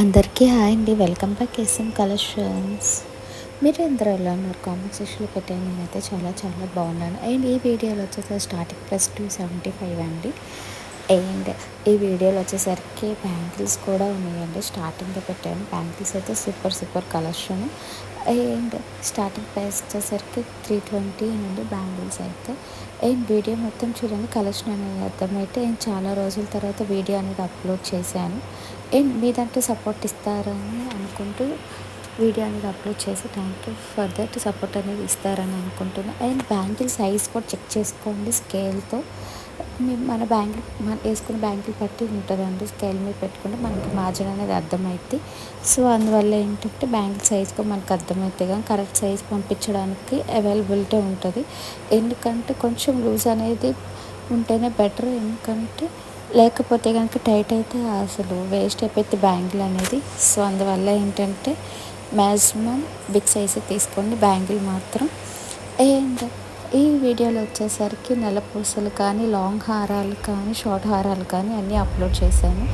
అందరికీ హాయ్ అండి. Welcome back SM collections. మీరు ఎందరో ఎలా ఉన్నారు? కామెంట్ సెక్షన్లో పెట్టాను. నేనైతే చాలా చాలా బాగున్నాను. అండ్ ఈ వీడియోలో వచ్చేసరికి స్టార్టింగ్ ప్రైస్ 275 అండి. అండ్ ఈ వీడియోలో వచ్చేసరికి బ్యాంగిల్స్ కూడా ఉన్నాయండి. స్టార్టింగ్లో పెట్టాను బ్యాంగిల్స్ అయితే super super collection. And starting price వచ్చేసరికి 320 అండి బ్యాంగిల్స్ అయితే. అండ్ వీడియో మొత్తం చూడండి, కలెక్షన్ అనేది అర్థమైతే నేను చాలా రోజుల తర్వాత వీడియో అనేది అప్లోడ్ చేశాను. అండ్ మీ దాంట్లో సపోర్ట్ ఇస్తారని అనుకుంటూ వీడియో అనేది అప్లోడ్ చేసి thank you for that support అనేది ఇస్తారని అనుకుంటున్నాను. అండ్ బ్యాంగిల్ సైజ్ కూడా చెక్ చేసుకోండి స్కేల్తో. మన బ్యాంగిల్ మన వేసుకున్న బ్యాంగిల్ బట్టి ఉంటుందండి. స్కేల్ మీద పెట్టుకుంటే మనకి మార్జిన్ అనేది అర్థమవుతుంది. సో అందువల్ల ఏంటంటే బ్యాంగిల్ సైజ్గా మనకు అర్థమవుతాయి, కానీ కరెక్ట్ సైజ్ పంపించడానికి అవైలబిలిటీ ఉంటుంది. ఎందుకంటే కొంచెం లూజ్ అనేది ఉంటేనే బెటర్. ఎందుకంటే లేకపోతే కనుక టైట్ అయితే అసలు వేస్ట్ అయిపోతుంది బ్యాంగిల్ అనేది. సో అందువల్ల ఏంటంటే మ్యాక్సిమం బిగ్ సైజ్ తీసుకోండి బ్యాంగిల్ మాత్రం. అండ్ ఈ వీడియోలో వచ్చేసరికి నెల పూసలు కానీ, లాంగ్ హారాలు కానీ, షార్ట్ హారాలు కానీ అన్నీ అప్లోడ్ చేశాను.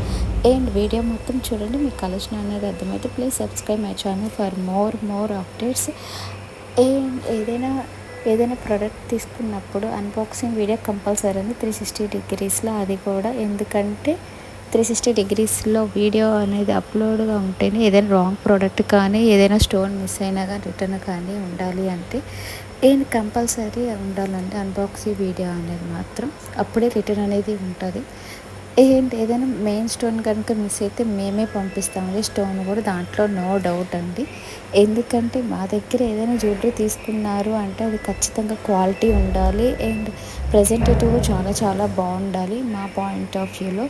అండ్ వీడియో మొత్తం చూడండి, మీకు కలెక్షన్ అనేది అర్థమైతే please subscribe my channel for more updates. And ఏదైనా ప్రోడక్ట్ తీసుకున్నప్పుడు అన్బాక్సింగ్ వీడియో కంపల్సరీ అండి 360 డిగ్రీస్లో. అది కూడా ఎందుకంటే 360 డిగ్రీస్లో వీడియో అనేది అప్లోడ్గా ఉంటేనే ఏదైనా రాంగ్ ప్రోడక్ట్ కానీ, ఏదైనా స్టోన్ మిస్ అయినా కానీ రిటర్న్ కానీ ఉండాలి అంటే ఏం కంపల్సరీ ఉండాలండి అన్బాక్సింగ్ వీడియో అనేది మాత్రం. అప్పుడే రిటర్న్ అనేది ఉంటుంది. ఏదైనా మెయిన్ స్టోన్ కనుక మిస్ అయితే మేమే పంపిస్తామండి. స్టోన్ కూడా దాంట్లో నో డౌట్ అండి. ఎందుకంటే మా దగ్గర ఏదైనా జ్యువెలరీ తీసుకున్నారు అంటే అది ఖచ్చితంగా క్వాలిటీ ఉండాలి. అండ్ ప్రజెంటేటివ్ చాలా చాలా బాగుండాలి మా పాయింట్ ఆఫ్ వ్యూలో.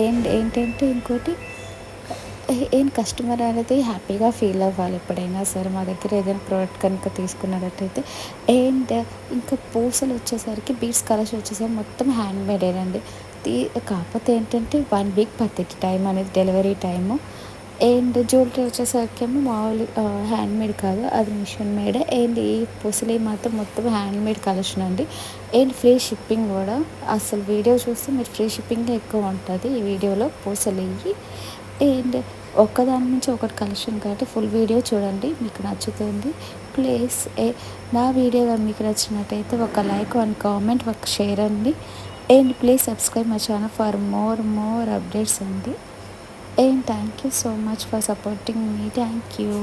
అండ్ ఏంటంటే ఇంకోటి కస్టమర్ అనేది హ్యాపీగా ఫీల్ అవ్వాలి ఎప్పుడైనా సరే మా దగ్గర ఏదైనా ప్రోడక్ట్ కనుక తీసుకున్నట్టయితే. అండ్ ఇంకా పూసలు వచ్చేసరికి బీడ్స్ కలర్స్ వచ్చేసరికి మొత్తం హ్యాండ్మేడేనండి. కాకపోతే ఏంటంటే 1 వీక్ పడుతుంది టైం అనేది, డెలివరీ టైము. అండ్ జ్యువెలరీ వచ్చేసరికి ఏమో మామూలు హ్యాండ్మేడ్ కాదు, అది మిషన్ మేడ్. అండ్ ఈ పూసలు మాత్రం మొత్తం హ్యాండ్మేడ్ కలెక్షన్ అండి. అండ్ ఫ్రీ షిప్పింగ్ కూడా. అసలు వీడియో చూస్తే మీరు ఫ్రీ షిప్పింగ్ ఎక్కువ ఉంటుంది ఈ వీడియోలో పూసలు ఇవి. అండ్ ఒక్కదాని నుంచి ఒకటి కలెక్షన్ కాబట్టి ఫుల్ వీడియో చూడండి, మీకు నచ్చుతుంది. ప్లీజ్ నా వీడియో మీకు నచ్చినట్టయితే ఒక లైక్, 1 కామెంట్, 1 షేర్ అండి. And please subscribe my channel for more updates అండి. And thank you so much for supporting మీ. Thank you.